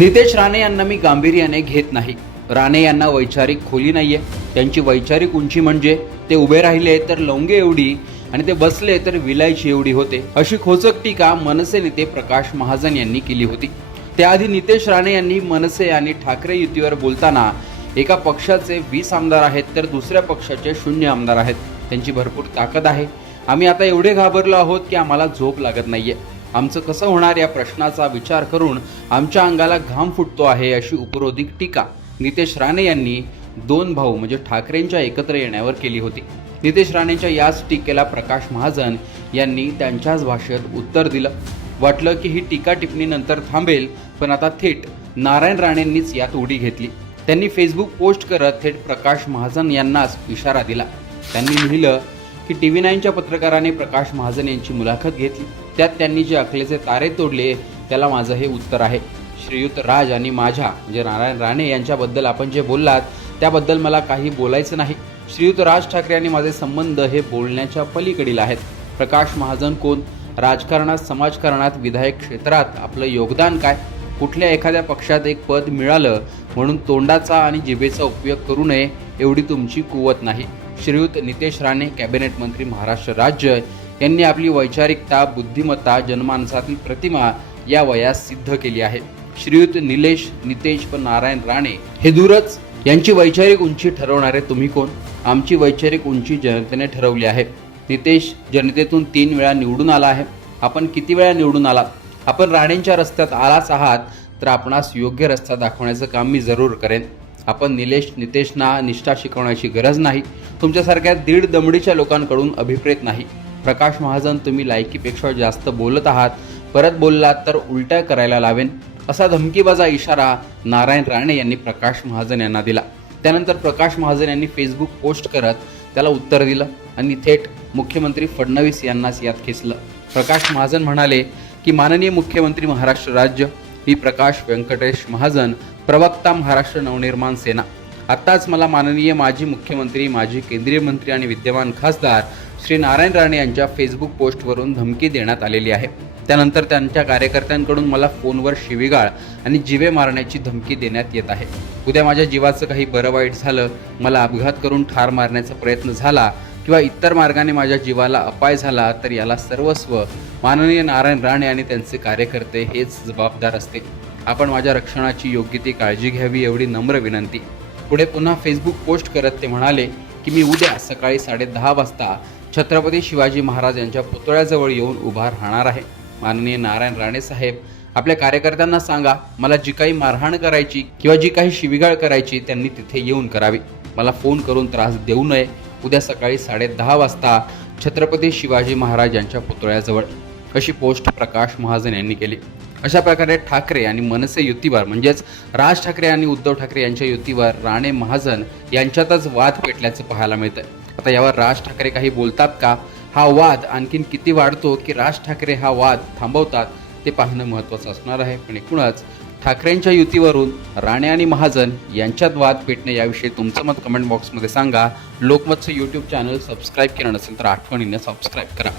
नितेश राणे यांना मी गांभीर्याने घेत नाही. राणे यांना वैचारिक खोली नाहीये. त्यांची वैचारिक उंची म्हणजे ते उभे राहिले तर लवंगे एवढी आणि ते बसले तर विलायची एवढी होते. अशी खोचक टीका मनसे नेते प्रकाश महाजन यांनी केली होती. त्याआधी नितेश राणे यांनी मनसे आणि ठाकरे युतीवर बोलताना एका पक्षाचे वीस आमदार आहेत तर दुसऱ्या पक्षाचे शून्य आमदार आहेत. त्यांची भरपूर ताकद आहे. आम्ही आता एवढे घाबरलो आहोत की आम्हाला झोप लागत नाहीये. आमचं कसं होणार या प्रश्नाचा विचार करून आमच्या अंगाला घाम फुटतो आहे अशी उपरोधिक टीका नितेश राणे यांनी दोन भाऊ म्हणजे ठाकरेंच्या एकत्र येण्यावर केली होती. नितेश राणेंच्या याच टीकेला प्रकाश महाजन यांनी त्यांच्याच भाषेत उत्तर दिलं. वाटलं की ही टीका टिप्पणीनंतर थांबेल पण आता थेट नारायण राणेंनीच यात उडी घेतली. त्यांनी फेसबुक पोस्ट करत थेट प्रकाश महाजन यांनाच इशारा दिला. त्यांनी लिहिलं की टी व्ही नाईनच्या पत्रकाराने प्रकाश महाजन यांची मुलाखत घेतली. त्यात त्यांनी जे अखलेचे तारे तोडले त्याला माझं हे उत्तर आहे. श्रीयुत राज आणि माझ्या म्हणजे नारायण राणे यांच्याबद्दल आपण जे बोललात त्याबद्दल मला काही बोलायचं नाही. श्रीयुत राज ठाकरे आणि माझे संबंध हे बोलण्याच्या पलीकडील आहेत. प्रकाश महाजन कोण? राजकारणात समाजकारणात विधायक क्षेत्रात आपलं योगदान काय? कुठल्या एखाद्या पक्षात एक पद मिळालं म्हणून तोंडाचा आणि जिभेचा उपयोग करू नये एवढी तुमची कुवत नाही. श्रीयुत नितेश राणे कॅबिनेट मंत्री महाराष्ट्र राज्य यांनी आपली वैचारिकता बुद्धिमत्ता जनमानसातील प्रतिमा या वयास सिद्ध केली आहे. श्रीयुत निलेश नितेश व नारायण राणे हे दूरच यांची वैचारिक उंची ठरवणारे तुम्ही कोण? आमची वैचारिक उंची जनतेने ठरवली आहे. नितेश जनतेतून तीन वेळा निवडून आला आहे. आपण किती वेळा निवडून आला आपण राणेंच्या रस्त्यात आलाच आहात तर आपणास योग्य रस्ता दाखवण्याचं काम मी जरूर करेन. आपण निलेश नितेशना निष्ठा शिकवण्याची गरज नाही. तुमच्यासारख्या दीड दमडीच्या लोकांकडून अभिप्रेत नाही. प्रकाश महाजन तुम्ही लायकीपेक्षा जास्त बोलत आहात. परत बोललात तर उलट्या करायला लावेन. असा धमकीबाजा इशारा नारायण राणे यांनी प्रकाश महाजन यांना दिला. त्यानंतर प्रकाश महाजन यांनी फेसबुक पोस्ट करत त्याला उत्तर दिलं आणि थेट मुख्यमंत्री फडणवीस यांनाच यात खेचलं. प्रकाश महाजन म्हणाले की माननीय मुख्यमंत्री महाराष्ट्र राज्य मी प्रकाश व्यंकटेश महाजन प्रवक्ता महाराष्ट्र नवनिर्माण सेना. आत्ताच मला माननीय माजी मुख्यमंत्री माजी केंद्रीय मंत्री आणि विद्यमान खासदार श्री नारायण राणे यांच्या फेसबुक पोस्टवरून धमकी देण्यात आलेली आहे. त्यानंतर त्यांच्या कार्यकर्त्यांकडून मला फोनवर शिवीगाळ आणि जिवे मारण्याची धमकी देण्यात येत आहे. उद्या माझ्या जीवाचं काही बरं वाईट झालं मला अपघात करून ठार मारण्याचा प्रयत्न झाला किंवा इतर मार्गाने माझ्या जीवाला अपाय झाला तर याला सर्वस्व माननीय नारायण राणे आणि त्यांचे कार्यकर्ते हेच जबाबदार असते. आपण माझ्या रक्षणाची योग्य ती काळजी घ्यावी एवढी नम्र विनंती. पुढे पुन्हा फेसबुक पोस्ट करत ते म्हणाले की मी उद्या सकाळी साडेदहा वाजता छत्रपती शिवाजी महाराज यांच्या पुतळ्याजवळ येऊन उभा राहणार आहे. माननीय नारायण राणे साहेब आपल्या कार्यकर्त्यांना सांगा मला जी काही मारहाण करायची किंवा जी काही शिविगाळ करायची त्यांनी तिथे येऊन करावी. मला फोन करून त्रास देऊ नये. उद्या सकाळी साडेदहा वाजता छत्रपती शिवाजी महाराज यांच्या पुतळ्याजवळ. अशी पोस्ट प्रकाश महाजन यांनी केली. अशा प्रकारे ठाकरे आणि मनसे युतीवर म्हणजेच राज ठाकरे आणि उद्धव ठाकरे यांच्या युतीवर राणे महाजन यांच्यातच वाद पेटल्याचं पाहायला मिळतं आता यावर राज ठाकरे काही बोलतात का? हा वाद आणखीन किती वाढतो की राज ठाकरे हा वाद थांबवतात ते पाहणं महत्त्वाचं असणार आहे. पण एकूणच ठाकरेंच्या युतीवरून राणे आणि महाजन यांच्यात वाद पेटणे याविषयी तुमचं मत कमेंट बॉक्समध्ये सांगा. लोकमतचं यूट्यूब चॅनल सबस्क्राईब केलं नसेल तर आठवणीने सबस्क्राईब करा.